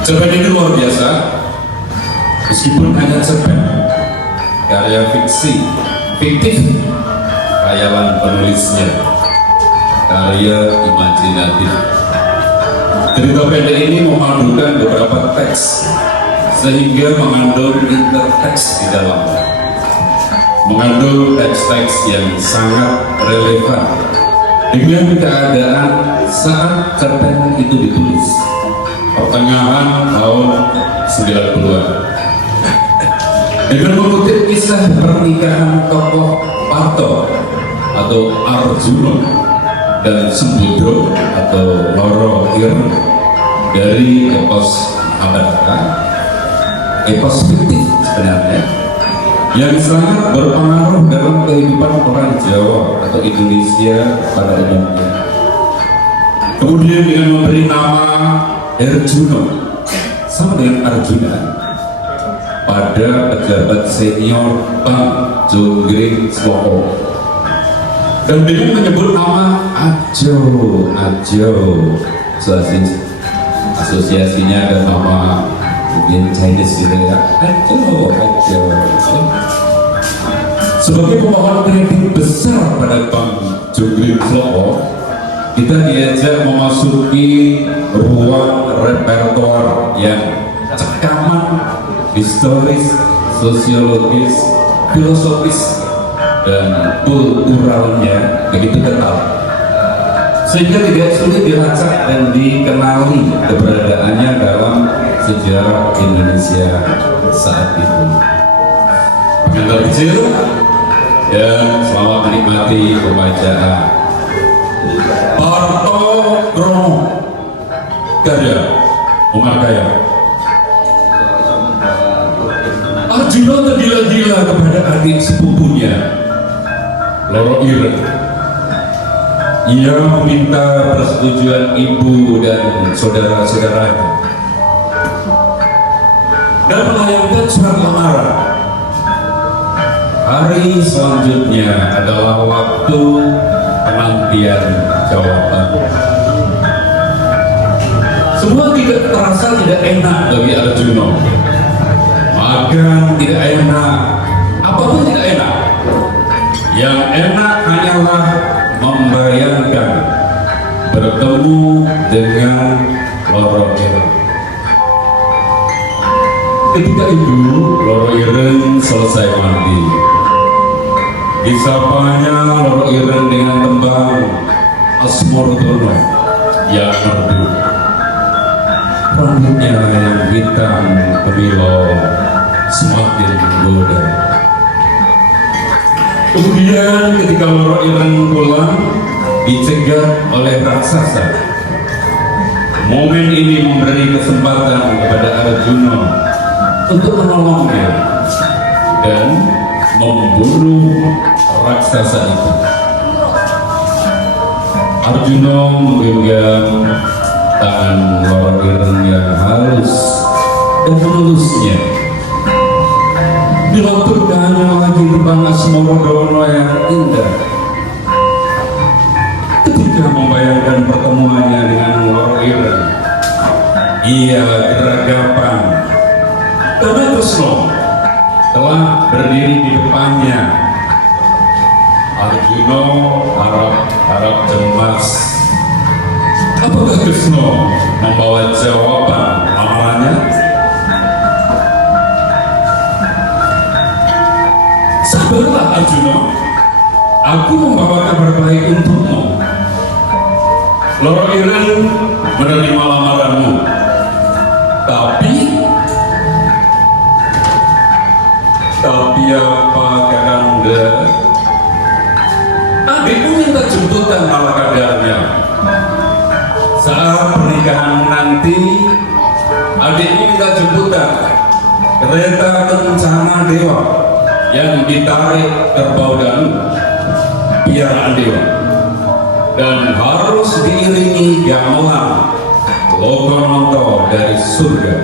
Cerpen ini luar biasa, meskipun hanya cerpen, karya fiktif, khayalan penulisnya, karya imajinatif. Cerita pendek ini memadukan beberapa teks sehingga mengandung interteks di dalamnya, mengandung teks-teks yang sangat relevan dengan keadaan saat cerpen itu ditulis pertengahan tahun 90-an. Dengan mengutip kisah pernikahan tokoh Parto atau Arjuna dan Sembodro atau Loro Ireng dari epos Mahabharata, epos fiktif sebenarnya yang sangat berpengaruh dalam kehidupan orang Jawa atau Indonesia pada umumnya. Kemudian dengan memberi nama Arjuna sama dengan Arjuna pada pejabat senior Bank Jonggring Swoko, dan dengan menyebut nama Ajo, asosiasinya ada nama mungkin Chinese gitu ya, Ajo. Sebagai pemohon kredit besar pada Bank Jonggring Swoko, kita diajak memasuki ruang repertoar yang cekaman historis, sosiologis, filosofis, dan kulturalnya begitu kental, sehingga tidak sulit dilacak dan dikenali keberadaannya dalam sejarah Indonesia saat itu. Pengantar kecil dan selamat menikmati pembacaan Parto Kromo karya Umar Khayyam. Arjuna tergila-gila kepada adik sepupunya Loro Ireng. Ia meminta persetujuan ibu dan saudara-saudaranya dan melayangkan surat lamaran. Hari selanjutnya adalah waktu penantian jawaban. Semua terasa tidak enak bagi Arjuna. Magang tidak enak, apapun tidak enak. Yang enak hanyalah membayangkan bertemu dengan Loro Ireng. Ketika itu Loro Ireng selesai mandi. Disapanya Loro Ireng dengan tembang Asmordono yang merdu. Rambutnya yang hitam kemilau semakin menggoda. Kemudian ketika Loro Ireng pulang, dicegat oleh raksasa. Momen ini memberi kesempatan kepada Arjuna untuk menolongnya dan membunuh raksasa itu. Arjuna menggenggam tangan Loro Ireng yang halus dan menulusnya. Dilanturkannya lagi tembang Asmordono yang indah. Ketika membayangkan pertemuannya dengan Loro Ireng, ia geragapan karena Kresna telah berdiri di depannya. Arjuna harap cemas. Apakah Kresna membawa jawaban lamarannya? Sabarlah Arjuna, aku membawa kabar baik untukmu. Loro Ireng menerima lamaranmu, tapi apa Kakanda? Adikmu minta jemputan malah kadarnya. Saat pernikahan nanti, adikmu minta jemputan kereta kencana dewa yang ditarik kerbau danu piaraan dewa, dan harus diiringi gamelan logononto dari surga.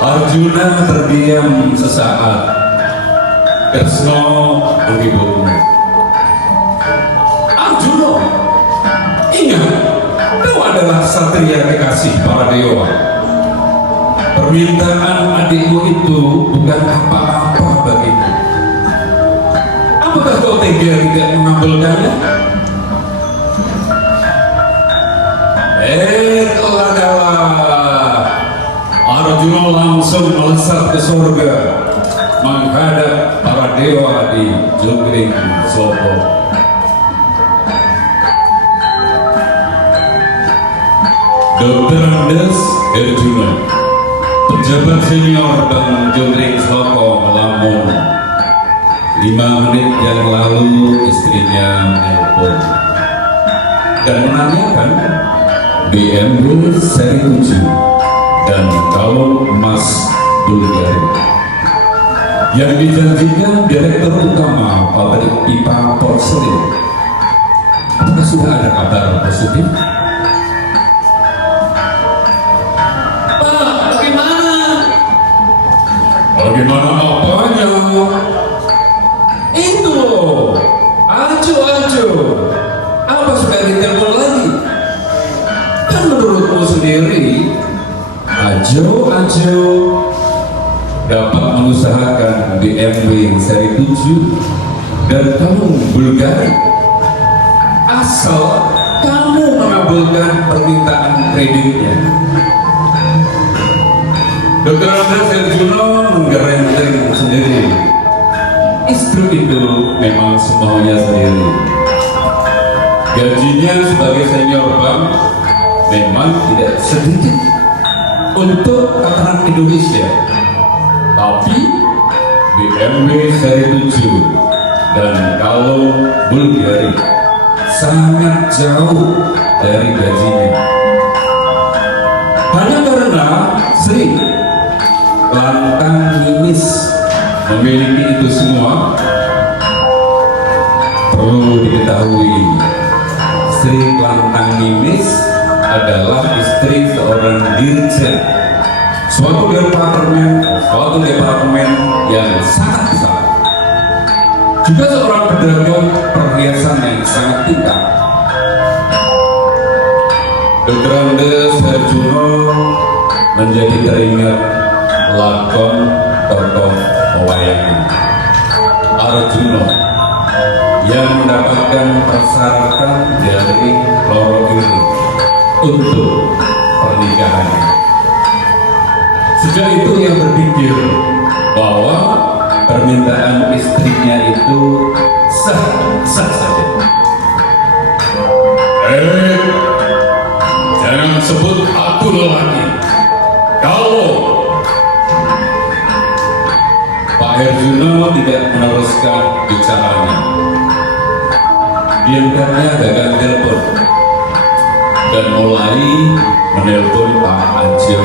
Arjuna terdiam sesaat. Kresna menghiburnya. Arjuna, ingat, kau ada adalah satria kekasih para dewa. Permintaan adikmu itu bukan apa-apa bagiku. Apakah kau tega tidak mengabulkannya? Kalah. Arjuna langsung melesat ke surga menghadap para dewa di Jogring Slopo. Dr. Andes Arjuna, pejabat senior Bank Jogring Slopo melamun. 5 menit yang lalu istrinya menelpon dan menanyakan BMW seri 7 dan kalung emas Bulgari. Yang dijanjikan Direktur Utama pabrik pipa porselin. Apakah sudah ada kabar positif? Pak, bagaimana? Bagaimana apanya? Itu loh, acu. Apa sudah ditelepon lagi? Kan menurutmu sendiri, ajo dapat mengusahakan BMW seri 7 dan kalung Bulgari asal kamu mengabulkan permintaan kreditnya. Dr. Andes Arjuna menggereng sendiri. Istri itu memang semaunya sendiri. Gajinya sebagai senior bank memang tidak sedikit untuk tataran Indonesia, tapi BMW seri 7 dan kalung Bulgari sangat jauh dari gajinya. Hanya karena Sri lantang nimis memiliki itu semua. Perlu diketahui, Sri lantang nimis adalah istri seorang dirjen suatu departemen yang sangat besar, juga seorang pedagang perhiasan yang sangat tingkat. Dr. Andes Arjuna menjadi teringat lakon tokoh pewayangan Arjuna yang mendapatkan persyaratan dari Loro Giri untuk pernikahannya. Sejak itu ia berpikir bahwa permintaan istrinya itu sah saja. Jangan sebut aku lelaki. Kalau Pak Arjuna tidak meneruskan bicaranya, diamkannya gagal telepon dan mulai menelpon Pak Ajo.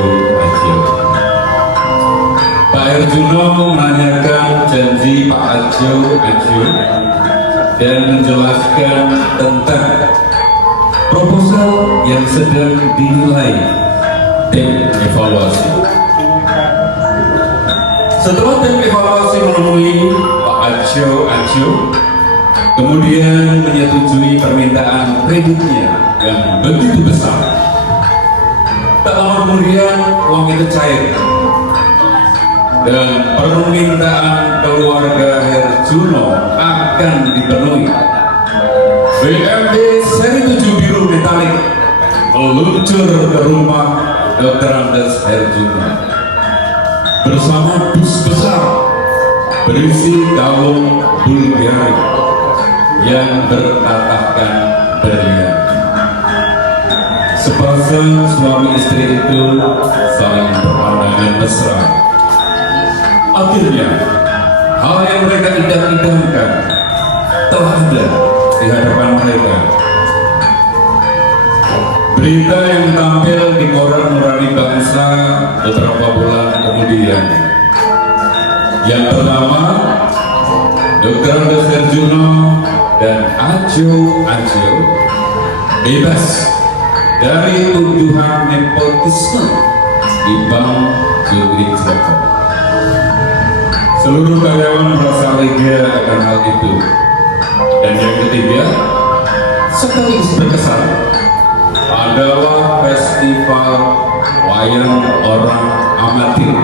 Pak Arjuna menanyakan janji Pak Ajo dan menjelaskan tentang proposal yang sedang dinilai tim evaluasi. Setelah tim evaluasi menemui Pak Ajo, kemudian menyetujui permintaan kreditnya yang begitu besar. Tak lama kemudian uang itu cair dan permintaan keluarga Arjuna akan dipenuhi. BMW seri 7 biru metalik meluncur ke rumah Dr. Andes Arjuna bersama bus besar berisi kalung Bulgari yang bertatahkan berlian. Sepasang suami istri itu saling berpandangan mesra. Akhirnya, hal yang mereka idam-idamkan telah ada di hadapan mereka. Berita yang tampil di koran Nurani Bangsa beberapa bulan kemudian. Yang pertama, Dr. Andes Arjuna dan Ajo bebas dari tuduhan nepotisme di Bank Jogring Slopo. Seluruh karyawan merasa lega akan hal itu. Dan yang ketiga, sekaligus berkesan, adalah festival wayang orang amatir.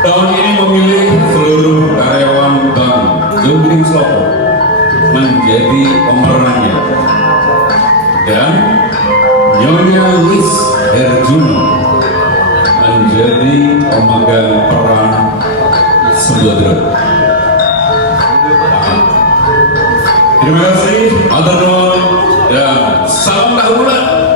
Tahun ini memilih seluruh karyawan Bank Jumbling Slopo menjadi pemerannya, dan Nyonya Lis Herjuno menjadi pemegang peran Sembodro. Terima kasih, matur nuwun, dan salam kahurulan.